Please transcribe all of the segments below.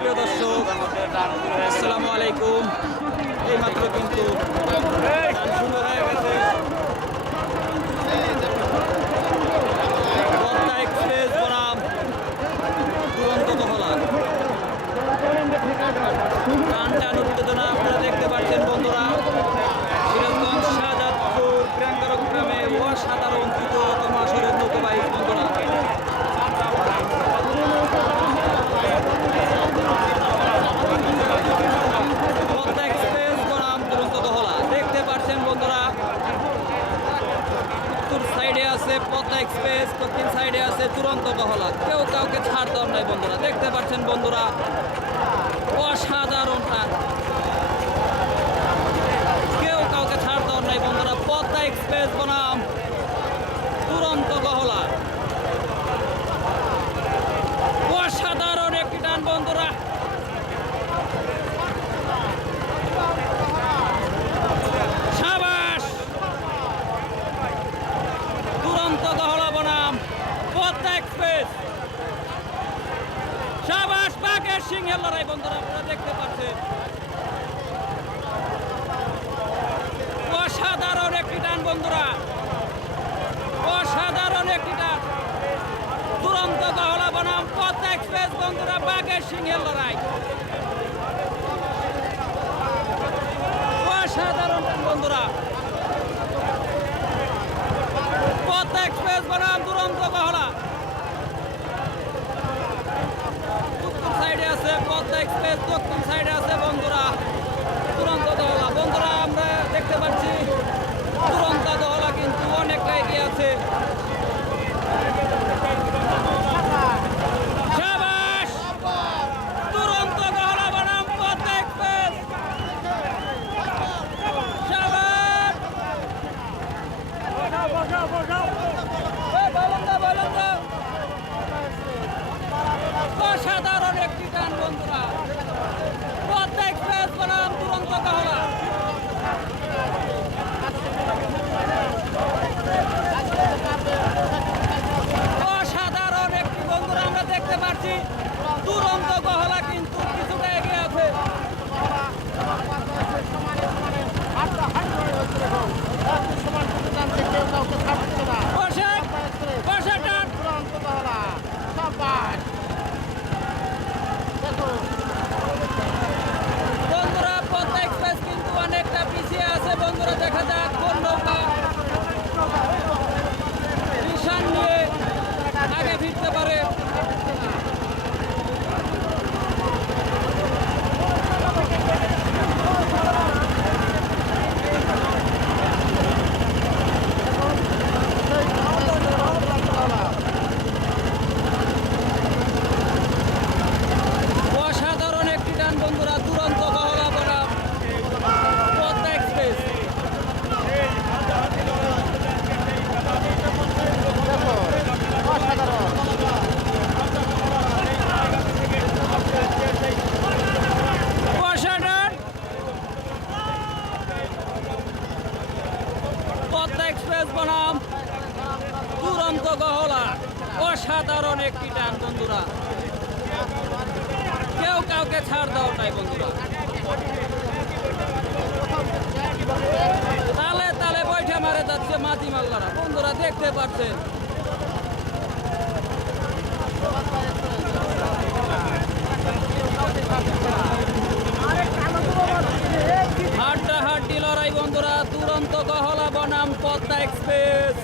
প্রিয় দর্শক, আসসালামু আলাইকুম। এইমাত্র কিন্তু গান শুরু হয়ে গেছে। পদ্মা এক্সপ্রেস বনাম দুরন্ত মহলা, টান টান উত্তেজনা আপনারা দেখতে পাচ্ছেন বন্ধুরা। সিরাজগঞ্জ শাহজাদপুর প্রিয়াঙ্গারক গ্রামে অসাধারণ তৃতীয়তম আসরের নৌকাবাহিক বন্ধুরা। পদ্মা এক্সপ্রেস বনাম দুরন্ত দহলা দেখতে পাচ্ছেন বন্ধুরা। উত্তর সাইডে আছে পদ্মা এক্সপ্রেস, দক্ষিণ সাইডে আছে দুরন্ত দহলা। কেউ কাউকে ছাড় দেওয়ার নাই বন্ধুরা। দেখতে পাচ্ছেন বন্ধুরা, অসাধারণ টান, কেউ কাউকে ছাড় দেওয়ার নাই বন্ধুরা। পদ্মা এক্সপ্রেস বনাম দুরন্ত দহলা, অসাধারণ একটি টান বন্ধুরা। সাবাস, দুরন্ত দহলা বনাম পদ্মা এক্সপ্রেস। সাবাস, বাঘের সিংহের লড়াই বন্ধুরা আপনারা দেখতে পাচ্ছেন। অসাধারণ একটি টান বন্ধুরা, অসাধারণ একটি টান। দুরন্ত দহলা বনাম পদ্মা এক্সপ্রেস বন্ধুরা, বাঘের সিংহের লড়াই। অসাধারণ টান বন্ধুরা। পদ্মা এক্সপ্রেস বনাম দুরন্ত দহলা। উত্তর সাইডে আছে পদ্মা এক্সপ্রেস, দক্ষিণ সাইডে আছে বন্ধুরা দুরন্ত দহলা। বন্ধুরা আমরা দেখতে পাচ্ছি দুরন্ত দহলা কিন্তু অনেকটা এগিয়ে আছে। সাবাস, দুরন্ত দহলা বনাম পদ্মা এক্সপ্রেস। সাবাস, অসাধারণ একটি টান বন্ধুরা। পদ্মা এক্সপ্রেস বনাম দুরন্ত দহলা। অসাধারণ একটি বন্ধুরা আমরা দেখতে পাচ্ছি দুরন্ত দহলা কিন্তু কিছুটা এগিয়ে আছে। বন্ধুরা পদ্মা এক্সপ্রেস কিন্তু অনেকটা পিছিয়ে আছে বন্ধুরা। দেখা যাক কোন নৌকা নিশান নিয়ে আগে ফিরতে পারে। অসাধারণ একটি টান বন্ধুরা, দুরন্ত দহলা বনাম পদ্মা এক্সপ্রেস। অসাধারণ পদ্মা এক্সপ্রেস বনাম দুরন্ত দহলা। অসাধারণ একটি টান বন্ধুরা, কেউ কাউকে ছাড় দেওয়া নাই বন্ধুরা। তালে তালে বৈঠা মারে যাচ্ছে মাঝি মাল্লারা বন্ধুরা দেখতে পাচ্ছেন। হাড্ডাহাড্ডি লড়াই বন্ধুরা, দুরন্ত দহলা বনাম পদ্মা এক্সপ্রেস।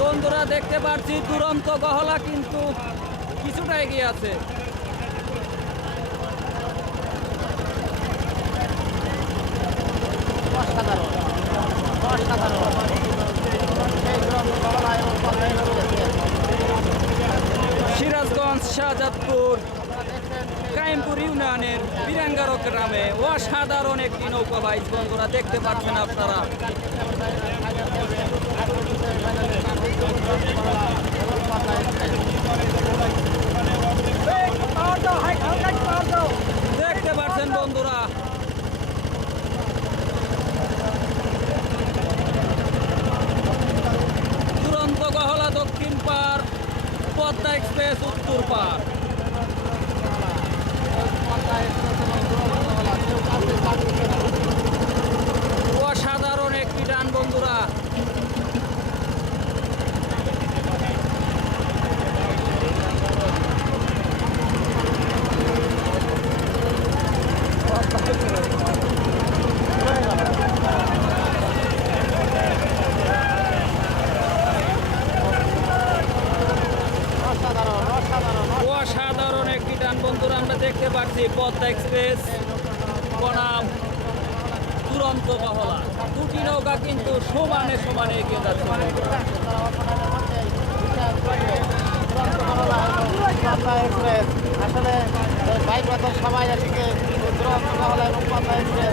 বন্ধুরা দেখতে পাচ্ছি দুরন্ত দহলা কিন্তু কিছুটা এগিয়ে আছে। সিরাজগঞ্জ শাহজাদপুর কায়েমপুর ইউনিয়নের প্রিয়াঙ্গারক গ্রামে অসাধারণ একটি নৌকাবাহিক বন্ধুরা দেখতে পাচ্ছেন আপনারা। দেখতে পাচ্ছেন বন্ধুরা দুরন্ত গহলা দক্ষিণ পার এক্সপ্রেস উত্তর পাড়। অসাধারণ একটি টান বন্ধুরা। অসাধারণ একটি টান বন্ধুরা আমরা দেখতে পাচ্ছি পদ্মা এক্সপ্রেস বনাম দুরন্ত বহলা। দুটি নৌকা কিন্তু সমানে সমানে এগিয়ে যাচ্ছে। আসলে বাইক বাজার সবাই এদিকে দুরন্ত বহলা এবং পদ্মা এক্সপ্রেস